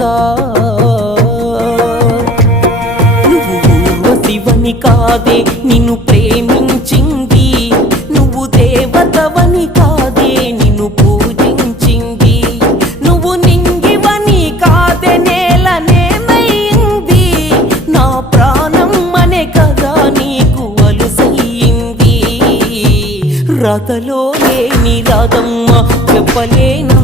లేదుగా. నువ్వు ఊర్వశివని కాదే నిన్ను ప్రేమించింది, నువ్వు దేవతవని కాదే నిన్ను పూజించింది, నువ్వు నింగివని కాదే నేలనేమైంది, నా ప్రాణం అనే కదా నీకు అలుసయ్యింది. రాతలో లేని రాదమ్మ చెప్పలేను